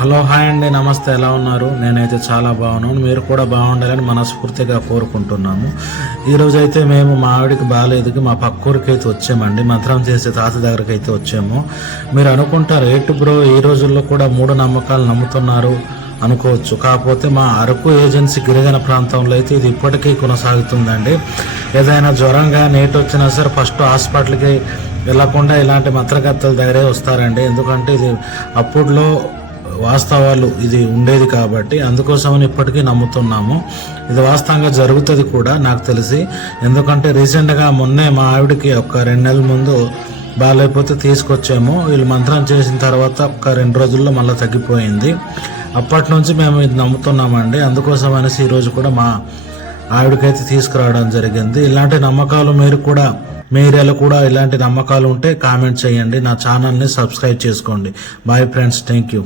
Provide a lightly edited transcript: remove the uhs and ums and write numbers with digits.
Hello hi అండి, నమస్తే. ఎలా ఉన్నారు? నేనైతే చాలా బాగున్నాను. మీరు కూడా బాగుండాలని మనస్ఫూర్తిగా కోరుకుంటున్నాము. ఈరోజు అయితే మేము మా ఆవిడికి బాగాలేదుకి మా పక్కూరికి అయితే వచ్చామండి. మంత్రం చేసే తాత దగ్గరికి అయితే వచ్చాము. మీరు అనుకుంటారు ఏంటి బ్రో ఈ రోజుల్లో కూడా మూఢనమ్మకాలు నమ్ముతున్నారు అనుకోవచ్చు. కాకపోతే మా అరకు ఏజెన్సీ గిరిజన ప్రాంతంలో అయితే ఇది ఇప్పటికీ కొనసాగుతుందండి. ఏదైనా జ్వరంగా నేటి వచ్చినా సరే ఫస్ట్ హాస్పిటల్కి వెళ్ళకుండా ఇలాంటి మంత్రగత్తల దగ్గరే వస్తారండి. ఎందుకంటే ఇది అప్పుడులో వాస్తవాలు ఇది ఉండేది కాబట్టి అందుకోసమని ఇప్పటికీ నమ్ముతున్నాము. ఇది వాస్తవంగా జరుగుతుంది కూడా నాకు తెలిసి. ఎందుకంటే రీసెంట్గా మొన్నే మా ఆవిడకి ఒక 2 నెలల ముందు బాగాలేకపోతే తీసుకొచ్చాము. వీళ్ళు మంత్రం చేసిన తర్వాత ఒక 2 రోజుల్లో మళ్ళీ తగ్గిపోయింది. అప్పటి నుంచి మేము ఇది నమ్ముతున్నామండి. అందుకోసం అనేసి ఈరోజు కూడా మా ఆవిడకైతే తీసుకురావడం జరిగింది. ఇలాంటి నమ్మకాలు మీ ఏరియాలో కూడా ఇలాంటి నమ్మకాలు ఉంటే కామెంట్ చేయండి. నా ఛానల్ని సబ్స్క్రైబ్ చేసుకోండి. Bye friends, thank you.